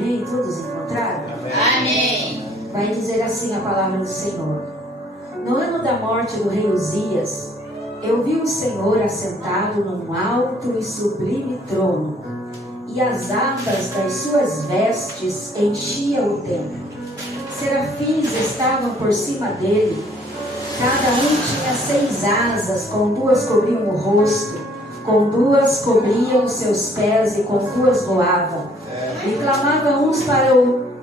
Amém? Todos encontraram? Amém. Vai dizer assim a palavra do Senhor. No ano da morte do rei Uzias, eu vi o Senhor assentado num alto e sublime trono, e as abas das suas vestes enchiam o templo. Serafins estavam por cima dele, cada um tinha 6 asas, com 2 cobriam o rosto, com 2 cobriam os seus pés e com 2 voavam. E clamavam uns para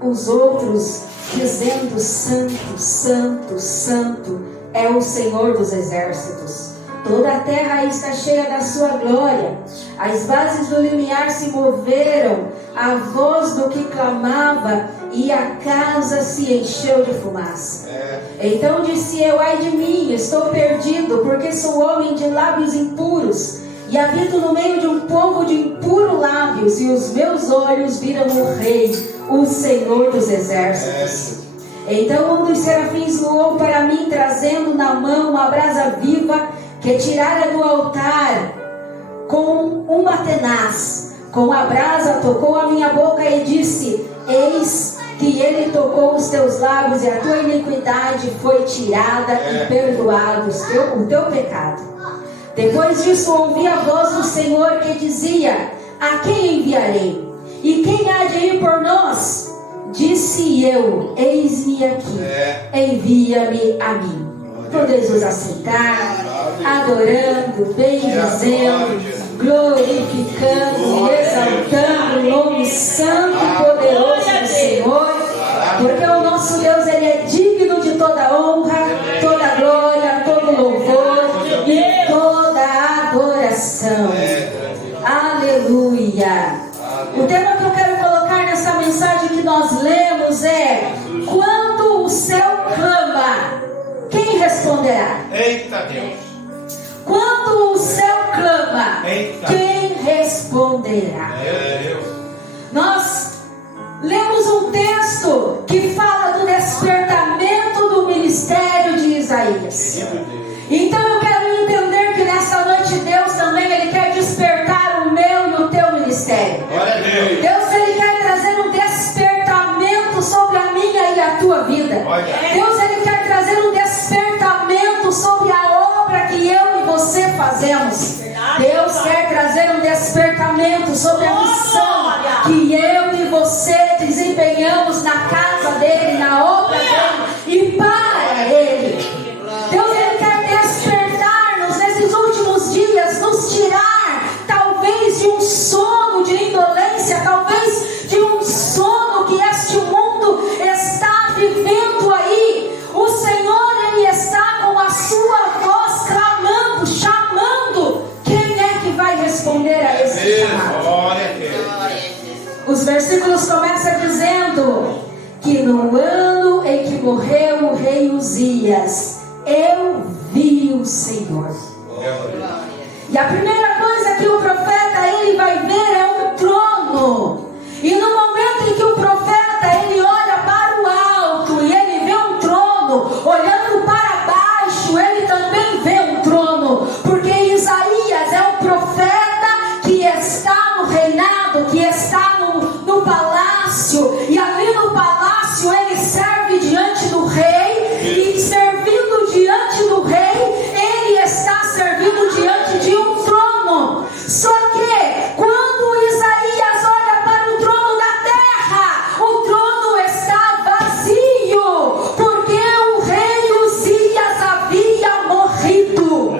os outros, dizendo: Santo, Santo, Santo é o Senhor dos exércitos. Toda a terra está cheia da sua glória. As bases do limiar se moveram, a voz do que clamava, e a casa se encheu de fumaça. Então disse eu: ai de mim, estou perdido, porque sou homem de lábios impuros, e habito no meio de um povo de impuros lábios, e os meus olhos viram o Rei, o Senhor dos exércitos. Então um dos serafins voou para mim, trazendo na mão uma brasa viva, que tirara do altar com uma tenaz. Com a brasa tocou a minha boca e disse: eis que ele tocou os teus lábios, e a tua iniquidade foi tirada e perdoado o teu pecado. Depois disso ouvi a voz do Senhor que dizia: a quem enviarei? E quem há de ir por nós? Disse eu: eis-me aqui, envia-me a mim. Podeis vos assentar, adorando, bendizendo, glorificando e exaltando o nome santo e poderoso do Senhor, porque o nosso Deus, Ele é digno de toda honra, toda glória, todo louvor e toda adoração. Aleluia. O tema que eu quero colocar nessa mensagem que nós lemos é: quando o céu clama, quem responderá? Eita Deus. Quando o céu clama, Eita. quem responderá? Nós lemos um texto que fala do despertamento do ministério de Isaías. Então eu quero entender que nessa noite Deus também, Ele quer despertar o meu e o teu ministério. Deus, Ele quer trazer um despertamento sobre a minha e a tua vida. Deus, Ele quer trazer um despertamento sobre a obra que eu e você fazemos. Deus quer trazer um despertamento sobre a missão que eu e você desempenhamos na casa dele, na obra dele e para ele. Deus, Ele quer despertar-nos nesses últimos dias, nos tirar talvez de um sono de indolência, talvez de um sono que este mundo está vivendo aí. O Senhor, Ele está com a sua voz clamando, chamando. Quem é que vai responder a esse chamado? Os versículos começam dizendo que no ano em que morreu o rei Uzias, eu vi o Senhor. E a primeira coisa que o profeta ele vai ver é um trono. E no momento em que o profeta ele olha para o alto e ele vê um trono, olhando para baixo, ele também vê um trono, porque Isaías é um profeta que está no reinado, que está no palácio, e ali no palácio ele serve diante do rei, e servindo diante do rei, ele está servindo diante de um trono. Só que quando Isaías olha para o trono da terra, o trono está vazio, porque o rei Uzias havia morrido.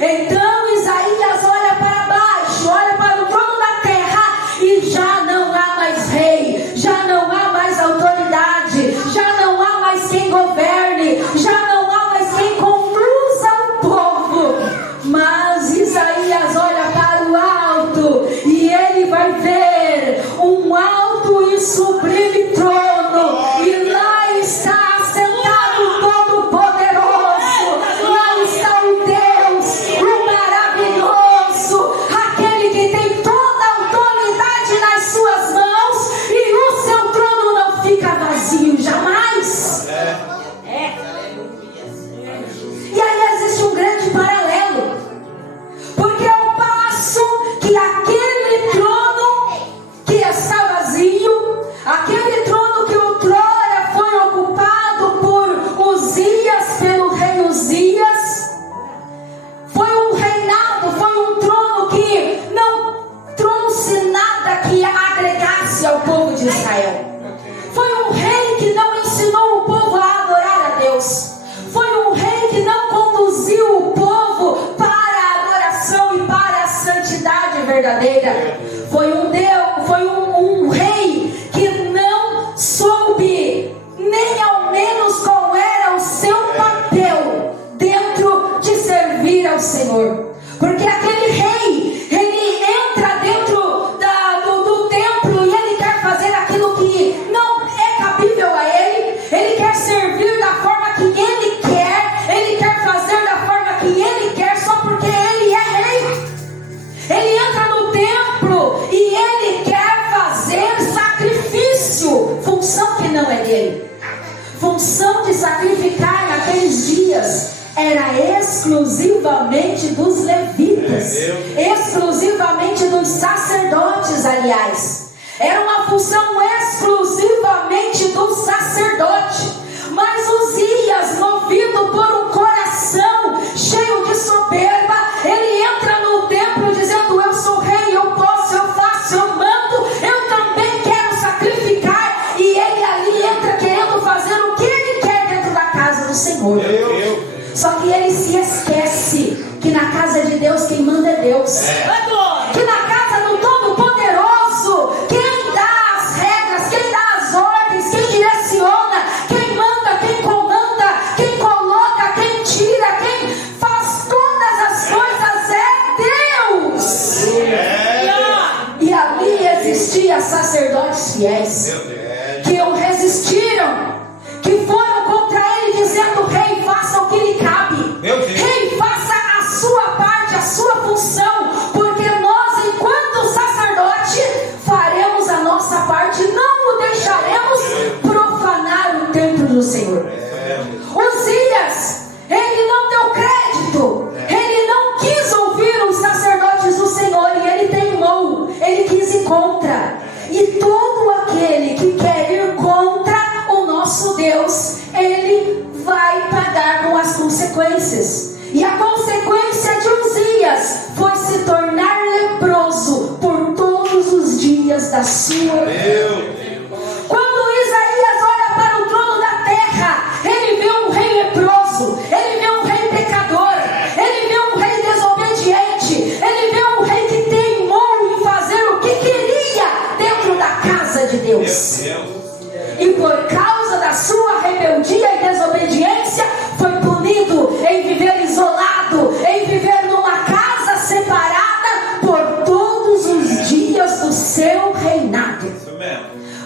Então Isaías olha para baixo, olha para o trono da terra, e já chegasse ao povo de Israel. Foi um rei que não ensinou o povo a adorar a Deus. Foi um rei que não conduziu o povo para a adoração e para a santidade verdadeira. Foi um rei que não soube nem ao menos qual era o seu papel dentro de servir ao Senhor. Porque aquele rei, ele entra dentro do templo e ele quer fazer aquilo que não é cabível a ele. Ele quer servir da forma que ele quer. Ele quer fazer da forma que ele quer só porque ele é rei. Ele entra no templo e ele quer fazer sacrifício, função que não é dele. Função de sacrificar naqueles dias era exclusivamente dos levitas, exclusivamente dos sacerdotes, aliás. Era uma função exclusivamente do sacerdote. Mas Uzias, movido por um coração cheio de soberba, ele entra no templo dizendo: eu sou rei, eu posso, eu faço, eu mando, eu também quero sacrificar. E ele ali entra querendo fazer o que ele quer dentro da casa do Senhor. Só que ele se esquece que na casa de Deus quem manda é Deus. Que na casa do Todo-Poderoso, quem dá as regras, quem dá as ordens, quem direciona, quem manda, quem comanda, quem coloca, quem tira, quem faz todas as coisas é Deus. E ali existiam sacerdotes fiéis que o resistiram, que foram contra ele dizendo: rei, faça o que lhe cabe. Rei, faça a sua parte, a sua função, porque nós, enquanto sacerdote, faremos a nossa parte, não o deixaremos profanar o templo do Senhor. Uzias, ele não deu crédito, ele não quis ouvir os sacerdotes do Senhor e ele teimou, ele quis ir contra. E todo aquele que quer ir contra o nosso Deus, ele vai pagar com as consequências. E a consequência de Uzias foi se tornar leproso por todos os dias da sua vida. Quando Isaías olha para o trono da terra, ele vê um rei leproso, ele vê um rei pecador, ele vê um rei desobediente, ele vê um rei que teimou em fazer o que queria dentro da casa de Deus. E por causa da sua rebeldia e desobediência, foi punido em viver isolado, em viver numa casa separada por todos os dias do seu reinado.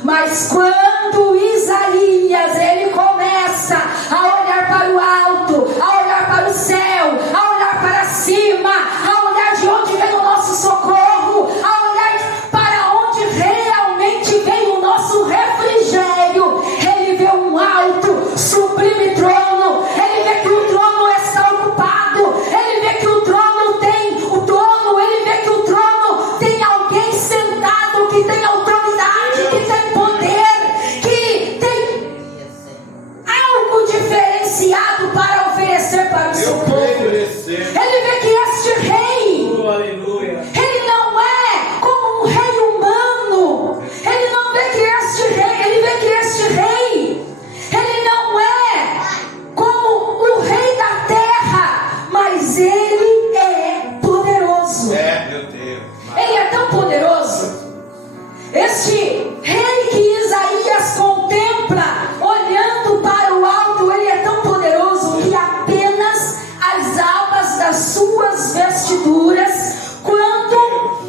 Mas quando Isaías, ele começa a olhar para o alto, a olhar para o céu, a olhar para cima, a olhar de onde vem o nosso socorro, a olhar para onde realmente vem o nosso refrigério, ele vê um alto, sublime trono, ele vê que o trono está ocupado, ele vê que o trono tem o dono, ele vê que o trono tem alguém sentado que tem autoridade, que tem poder, que tem algo diferenciado para oferecer para o seu povo. Ele vê que este rei, ele não é como um rei humano, ele não vê que este rei, ele vê que este rei, ele não é como o rei da terra, mas ele é poderoso. Ele é tão poderoso. Este rei que Isaías contempla, olhando para o alto, ele é tão poderoso que apenas as abas das suas vestiduras, quando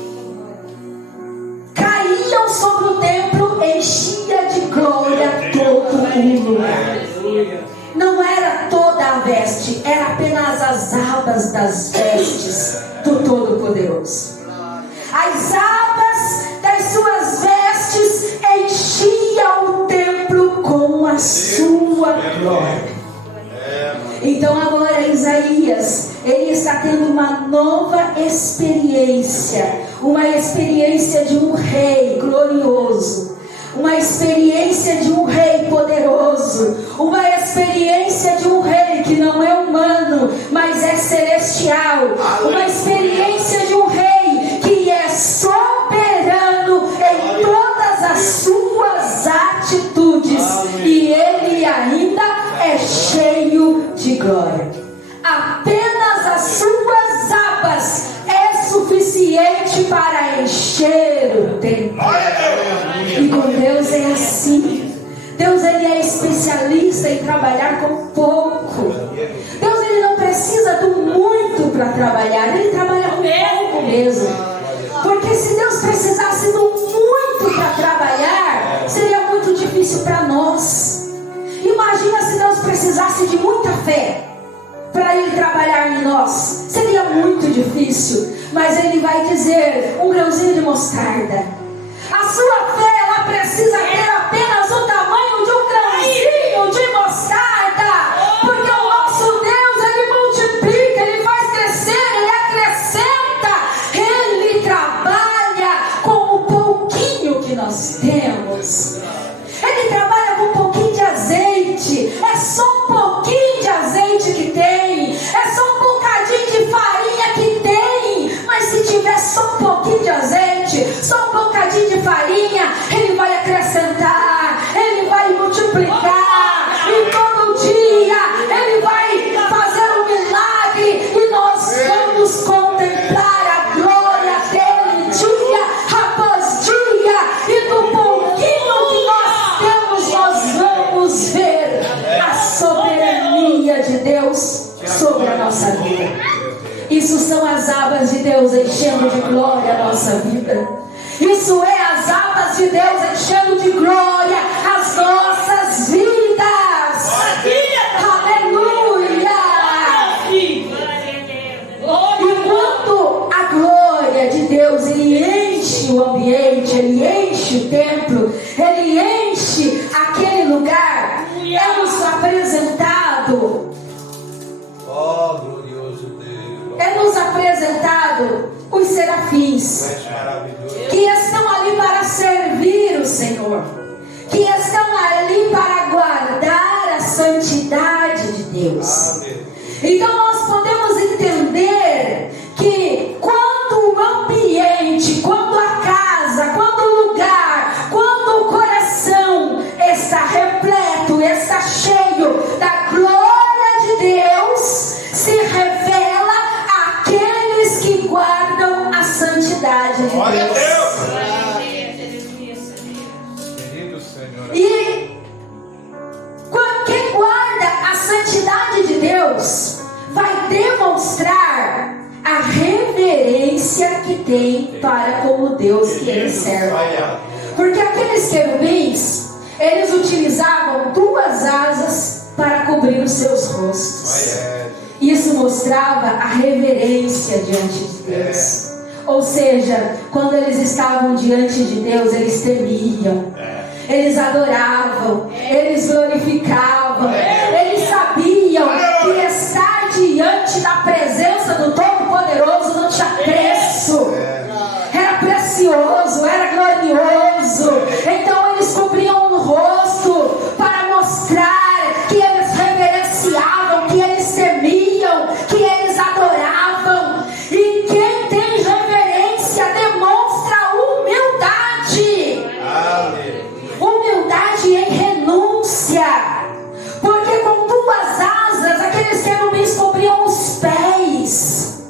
caíam sobre o templo, enchia de glória todo o lugar. Não era toda a veste, era apenas as abas das vestes do Todo-Poderoso. As abas das suas vestes enchiam o templo com a sua glória. Então agora Isaías, ele está tendo uma nova experiência, uma experiência de um rei glorioso, uma experiência de um rei poderoso, uma experiência de um rei que não é humano, mas é celestial, uma experiência de um rei que é soberano em todas as e Ele ainda é cheio de glória. Apenas as suas abas é suficiente para encher o templo. E com Deus é assim. Deus, Ele é especialista em trabalhar com pouco. Deus, Ele não precisa do muito para trabalhar, Ele trabalha com pouco mesmo. Porque se Deus precisasse do muito para trabalhar, seria muito difícil para nós. Imagina se Deus precisasse de muita fé para Ele trabalhar em nós. Seria muito difícil. Mas Ele vai dizer, um grãozinho de mostarda. A sua fé, ela precisa ter apenas o tamanho de um grãozinho de mostarda. Porque o nosso Deus, Ele multiplica, Ele faz crescer, Ele acrescenta. Ele trabalha com o pouquinho que nós temos. Ele trabalha com um pouquinho de azeite. É só um pouquinho de azeite que tem. É só um bocadinho de farinha que tem. Mas se tiver só um pouquinho de azeite, só um bocadinho de farinha, Ele vai acrescentar, Ele vai multiplicar. E todo dia Ele vai fazer um milagre. E nós vamos contemplar a glória dEle dia após dia. E do pouquinho que nós temos, nós vamos ver a soberania de Deus sobre a nossa vida. Isso são as abas de Deus enchendo de glória a nossa vida. Isso é as abas de Deus enchendo de glória as nossas vidas. Aleluia! E quando a glória de Deus, Ele enche o ambiente, Ele enche o templo, Ele enche aquele lugar, é nos apresentado. É nos apresentado os serafins, que estão ali para servir o Senhor, que estão ali para guardar a santidade de Deus. Então nós podemos entender que quando o ambiente, quando a casa, quando o lugar, quando o coração está repleto, está cheio da glória de Deus, se revela aqueles que guardam a santidade de Deus. E quem guarda a santidade de Deus vai demonstrar a reverência que tem para com o Deus que ele serve. Porque aqueles querubins, eles utilizavam duas asas para cobrir os seus rostos. Isso mostrava a reverência diante de Deus. Ou seja, quando eles estavam diante de Deus, eles temiam, eles adoravam, eles glorificavam, eles sabiam que estar diante da presença do Todo-Poderoso não tinha preço, era precioso, era glorioso. Então eles cobriam o rosto para mostrar que eles reverenciavam, que eles temiam, que eles adoravam. E quem tem reverência demonstra humildade. Humildade em renúncia. Porque com duas asas aqueles querubins cobriam os pés.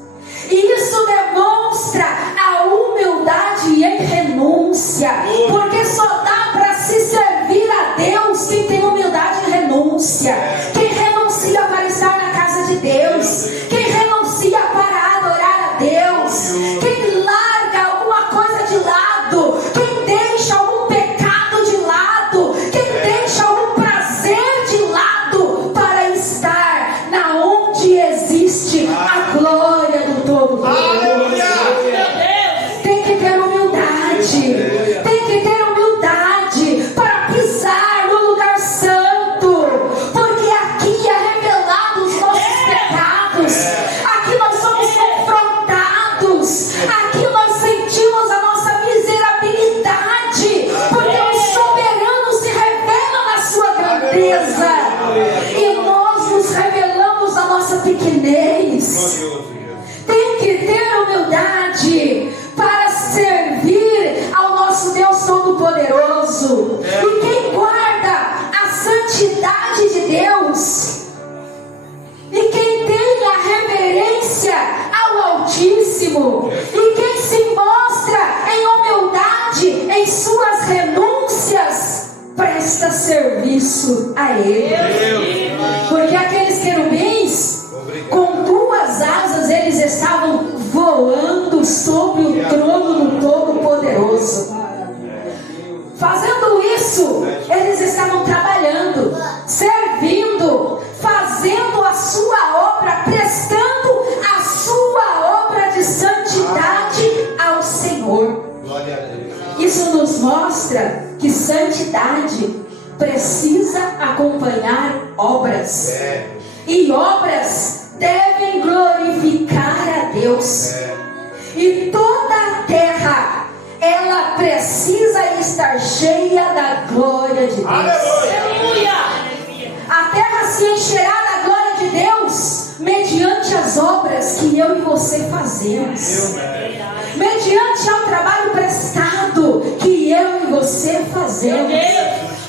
E isso demonstra a humildade em renúncia. Porque só dá para se servir a Deus quem tem humildade em renúncia. Quem renuncia para estar na casa de Deus. Quem renuncia para adorar a Deus. Quem larga alguma coisa de lado. Quem deixa algum pecado de lado. Quem deixa algum prazer de lado para estar na onde existe a glória do Todo-Poderoso. Tem que ter humildade. Tem que ter humildade para pisar no lugar santo. Porque aqui é revelado os nossos pecados. Aqui nós somos confrontados. Aqui nós sentimos a nossa miserabilidade. Porque o soberano se revela na sua grandeza. E nós nos revelamos na nossa pequenez. Tem que ter humildade para servir ao nosso Deus Todo-Poderoso. E quem guarda a santidade de Deus. E quem tem a reverência ao Altíssimo, e quem se mostra em humildade em suas renúncias, presta serviço a Ele. Porque aqueles querubins, com duas asas, eles estavam voando sobre o trono do Todo-Poderoso. Fazendo isso, eles estavam trabalhando, servindo, fazendo a sua obra, prestando a sua obra de santidade ao Senhor. Isso nos mostra que santidade precisa acompanhar obras. E obras devem glorificar a Deus. E toda a terra, ela precisa estar cheia da glória de Deus. Aleluia! A terra se encherá da glória de Deus mediante as obras que eu e você fazemos. Mediante ao trabalho prestado que eu e você fazemos.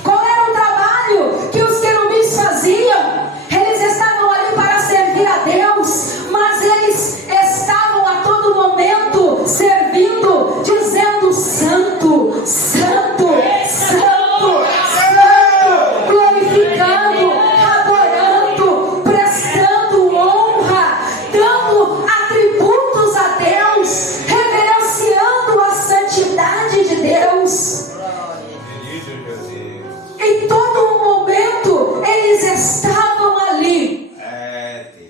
Qual era o trabalho que os querubins faziam? Eles estavam ali para servir a Deus, mas eles estavam a todo momento servindo, dizendo: Santo, Santo, Santo, Santo, glorificando, adorando, prestando honra, dando atributos a Deus, reverenciando a santidade de Deus. Em todo momento eles estavam ali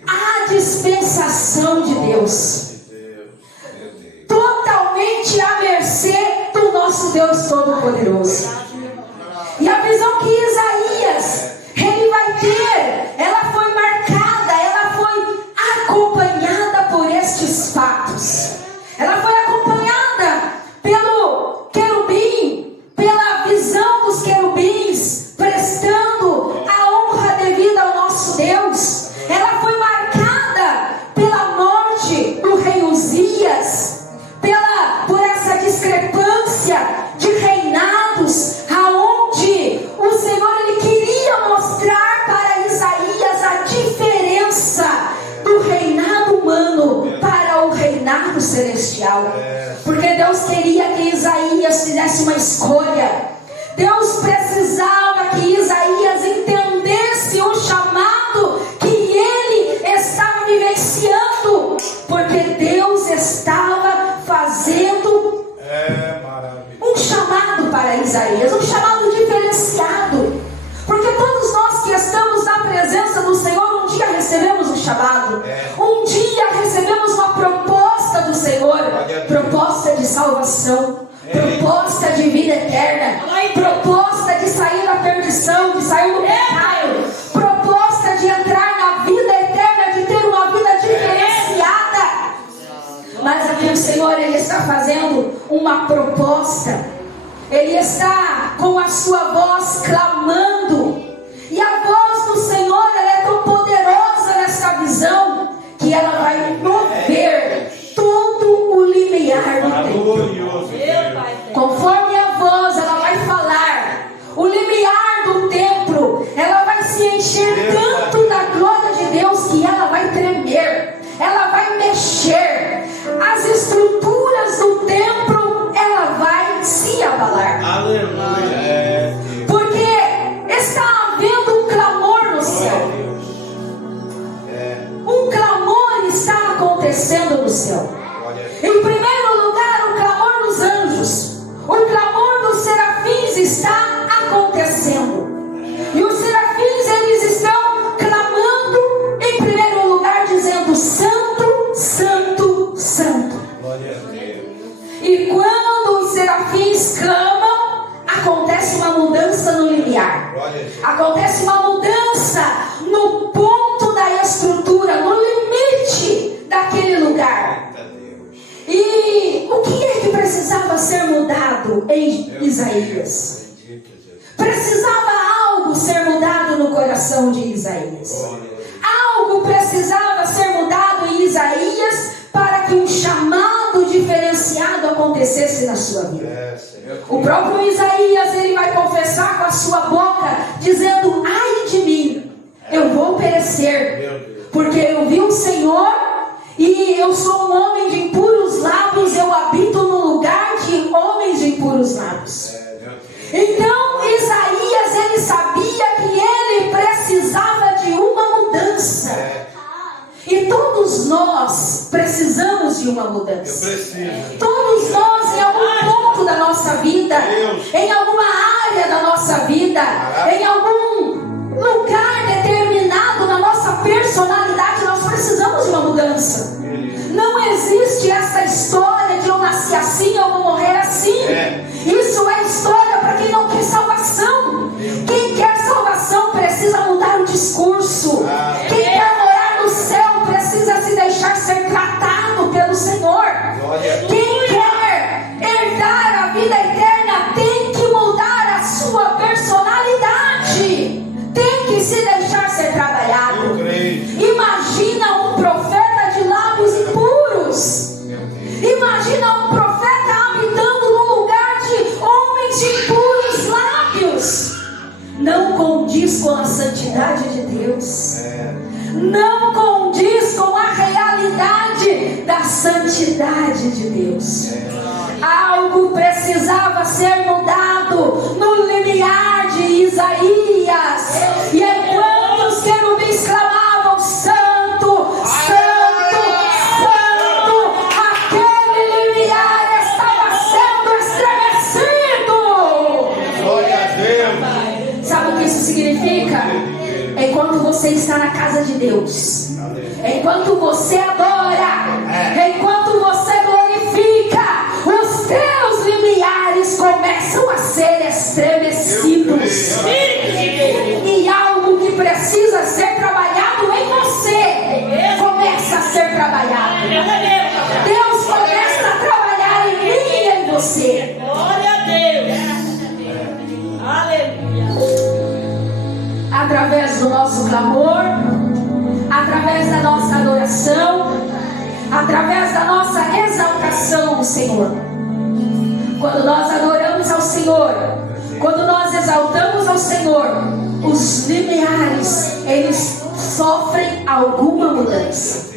à dispensação de Deus, totalmente à mercê do nosso Deus Todo-Poderoso. E a visão que Isaías ele vai ter, ela foi marcada, ela foi acompanhada por estes fatos. Ela foi acompanhada pelo querubim, pela visão dos querubins, prestando a honra devida ao nosso Deus. Ela foi marcada pela morte do rei Uzias, por essa discrepância de reinados, aonde o Senhor ele queria mostrar para Isaías a diferença do reinado humano para o reinado celestial. Porque Deus queria que Isaías fizesse uma escolha. Deus precisava que Isaías entendesse o chamado que ele estava vivenciando, porque Deus estava fazendo um chamado para Isaías, um chamado diferenciado. Porque todos nós que estamos na presença do Senhor, um dia recebemos um chamado, um dia recebemos uma proposta do Senhor, proposta de salvação, proposta de vida eterna, proposta de sair da perdição, de sair do pecado, proposta de entrar na vida eterna, de ter uma vida diferenciada. Mas aqui o Senhor ele está fazendo uma proposta. Ele está com a sua voz clamando. E a voz do Senhor ela é tão poderosa nessa visão que ela vai mover todo o limiar do templo. Conforme a voz ela vai falar, o limiar do templo, ela vai se encher tanto da glória de Deus que ela vai tremer, ela vai mexer. As estruturas do templo, ela vai se abalar. Aleluia. Porque está havendo um clamor no céu. Um clamor está acontecendo no céu. Em primeiro lugar, o clamor dos anjos. O clamor dos serafins está acontecendo. E os serafins, eles estão clamando, em primeiro lugar, dizendo: Santo, Santo, Santo. E quando os serafins clamam, acontece uma mudança no limiar. Acontece uma mudança no ponto da estrutura, no limite daquele lugar. E o que é que precisava ser mudado em Isaías? Precisava algo ser mudado no coração de Isaías. Algo precisava ser mudado em Isaías para que um chamado diferenciado acontecesse na sua vida. O próprio Isaías ele vai confessar com a sua boca, dizendo: ai de mim, eu vou perecer, porque eu vi o Senhor e eu sou um homem de impuros lábios, eu habito num lugar de homens de impuros lábios. Então Isaías, ele sabia que ele precisava de uma mudança. E todos nós precisamos de uma mudança. Todos nós, em algum ponto da nossa vida, em alguma área da nossa vida, em algum lugar determinado na nossa personalidade, nós precisamos de uma mudança. Não existe essa história de eu nasci assim, eu vou morrer assim. Isso é história para quem não quer salvação. Quem quer salvação precisa mudar o discurso. Quem quer morar no céu precisa se deixar ser tratado pelo Senhor. Quem quer herdar a vida eterna tem que mudar a sua personalidade. Tem que se deixar ser trabalhado. Imagina um profeta de lábios impuros. Imagina um profeta habitando num lugar de homens de impuros lábios. Não condiz com a santidade de Deus. Não condiz com a realidade da santidade de Deus. Algo precisava ser mudado no limiar de Isaías. E enquanto os querubins clamavam: Santo, Santo, Santo, aquele limiar estava sendo estremecido. Glória a Deus. Sabe o que isso significa? Enquanto você está na casa de Deus, enquanto você adora, enquanto você glorifica, os teus limiares começam a ser estremecidos. E algo que precisa ser trabalhado em você começa a ser trabalhado. Deus começa a trabalhar em mim e em você. Glória a Deus. Aleluia. Através do nosso clamor, através da nossa adoração, através da nossa exaltação ao Senhor. Quando nós adoramos ao Senhor, quando nós exaltamos ao Senhor, os limiares, eles sofrem alguma mudança.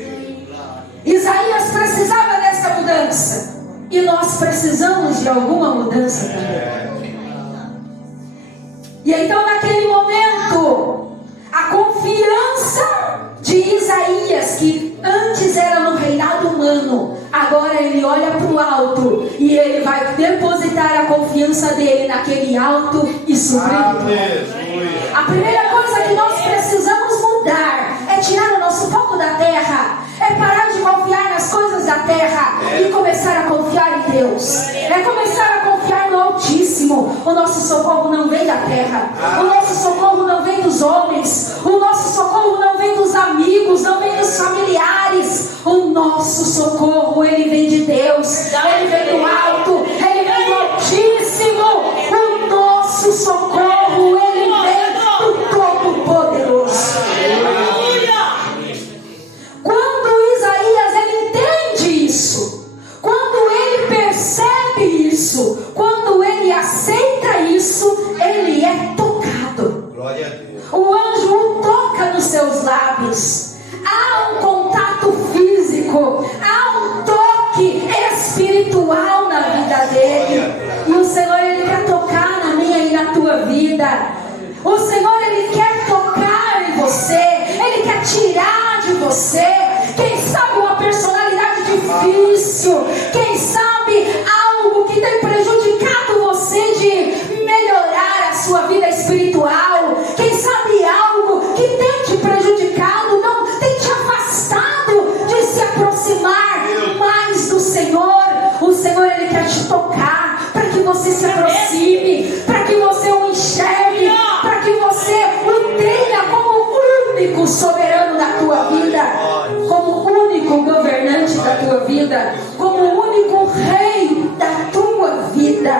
Isaías precisava dessa mudança, e nós precisamos de alguma mudança também. E então naquele momento, a confiança de Isaías, que antes era no reinado humano, agora ele olha para o alto e ele vai depositar a confiança dele naquele alto e sublime. A primeira coisa que nós precisamos mudar é tirar o nosso foco da terra, é parar de confiar nas coisas da terra e começar a confiar em Deus, é começar a confiar no Altíssimo. O nosso socorro não vem da terra, o nosso socorro não vem dos homens, o nosso socorro não vem dos amigos, não vem dos familiares. O nosso socorro, ele vem de Deus, ele vem do alto, ele vem do Altíssimo. O nosso socorro, ele vem do Todo-Poderoso. Quando Isaías ele entende isso, quando ele percebe isso, quando ele aceita isso, ele é tocado. Glória a Deus. O anjo o toca nos seus lábios. Há um contato físico, há um toque espiritual na vida dele. E o Senhor, ele quer tocar na minha e na tua vida. O Senhor, ele quer tocar em você, ele quer tirar de você, quem sabe uma personalidade difícil, quem sabe algo que tem prejudicado você de melhorar a sua vida espiritual, quem sabe algo que tem te prejudicado, não tem te afastado de se aproximar mais do Senhor. O Senhor, ele quer te tocar para que você se aproxime, para que você o enxergue, para que você o tenha como único soberano da tua vida, como único governante da tua vida, como único rei da tua vida.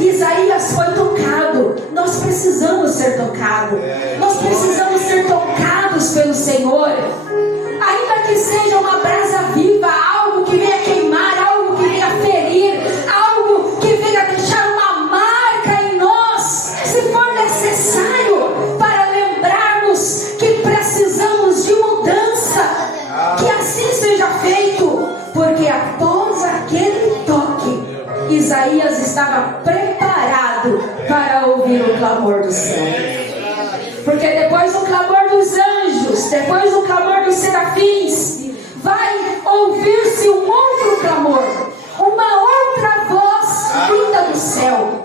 Isaías foi tocado. Nós precisamos ser tocados. Nós precisamos ser tocados pelo Senhor, ainda que seja uma brasa viva, algo que venha queimar, algo que venha ferir, algo que venha deixar uma marca em nós, se for necessário, para lembrarmos do céu. Porque depois do clamor dos anjos, depois do clamor dos serafins, vai ouvir-se um outro clamor, uma outra voz vinda do céu.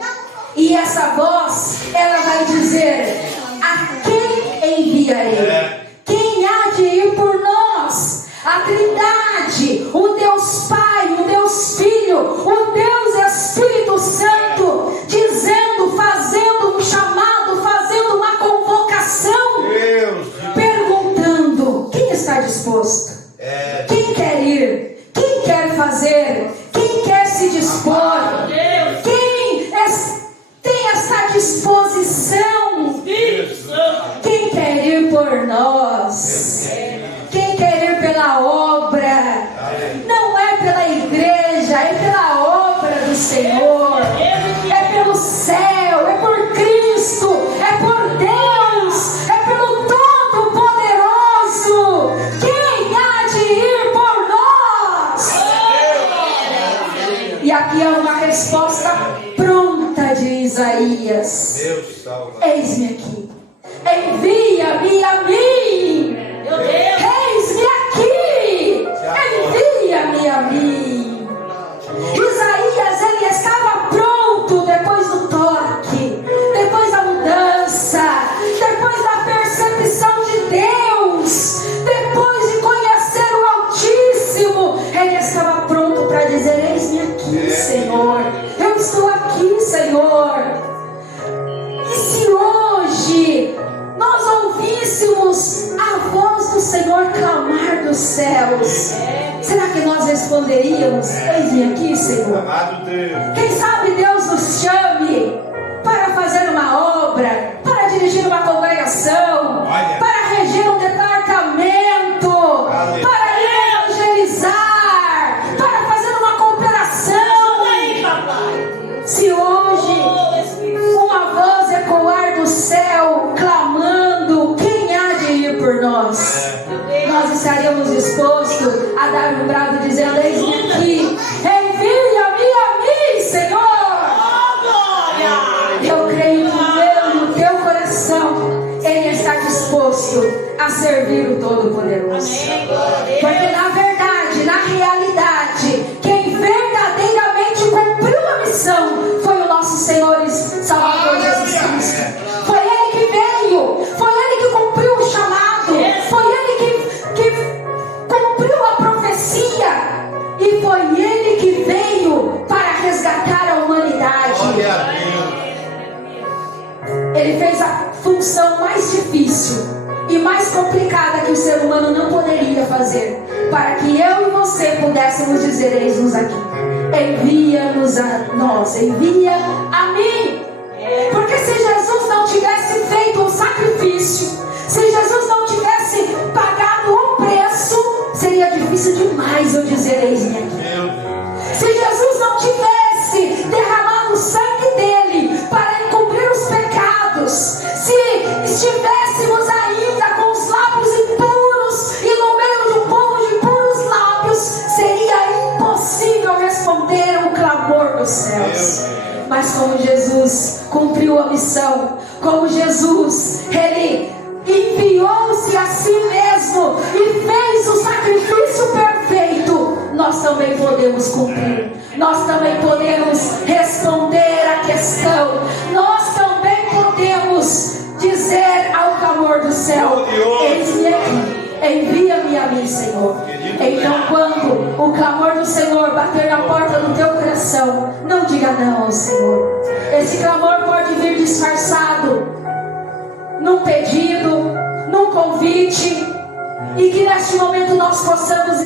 E essa voz, ela vai dizer: a quem enviarei? Quem há de ir por nós? A Trindade, o Deus Pai, o Deus Filho, o Deus Espírito Santo, dizendo, fazendo um chamado, fazendo uma convocação, perguntando: quem está disposto? Quem quer ir? Quem quer fazer? Quem quer se dispor? Quem tem essa disposição? Quem quer ir por nós? Quem quer ir pela obra? Não é pela igreja, é pela obra do Senhor. É pelo céu, é por Cristo, é por Deus, é pelo Todo-Poderoso. Quem há de ir por nós? E aqui é uma resposta pronta de Isaías: eis-me aqui, envia-me a mim. Eis-me aqui, envia-me a mim. Isaías, ele estava pronto depois do toque, depois da mudança, depois da percepção de Deus, depois de conhecer o Altíssimo. Ele estava pronto para dizer: eis-me aqui, Senhor, eu estou aqui, Senhor. E se hoje nós ouvíssemos a voz do Senhor clamar dos céus, será que nós responderíamos: eis-me aqui, Senhor? Quem sabe Deus nos chame para fazer uma obra, para dirigir uma congregação, para reger um departamento, para evangelizar, para fazer uma cooperação. Se hoje uma voz ecoar do céu clamando: quem há de ir por nós? Nós estaríamos dispostos a dar um brado dizendo: eis-me aqui, envia-me a mim, Senhor. Eu creio que o meu e o teu coração, ele está disposto a servir o Todo-Poderoso. Porque na verdade, na realidade, quem verdadeiramente cumpriu a missão foi o nosso Senhor e Salvador Jesus Cristo. Foi Ele que veio, foi Ele que cumpriu o chamado, foi Ele que cumpriu a profecia, e foi Ele que veio para resgatar a humanidade. Ele fez a função mais difícil e mais complicada que o ser humano não poderia fazer, para que eu e você pudéssemos dizer: eis-nos aqui, envia-nos a nós, envia a mim. Porque se Jesus não tivesse feito um sacrifício, se Jesus não tivesse pagado o preço, seria difícil demais eu dizer: eis-me aqui. Se Jesus não tivesse derramado o sangue dele para encobrir os pecados, se estivéssemos ainda com os lábios impuros e no meio de um povo de puros lábios, seria impossível responder o clamor dos céus. Mas como Jesus cumpriu a missão, como Jesus, ele enviou-se a si mesmo e fez o sacrifício perfeito, nós também podemos cumprir, nós também podemos responder a questão, nós também podemos dizer ao clamor do céu: eis-me aqui, envia-me a mim, Senhor. Então, quando o clamor do Senhor bater na porta do teu coração, não diga não ao Senhor. Esse clamor pode vir disfarçado num pedido, num convite, e que neste momento nós possamos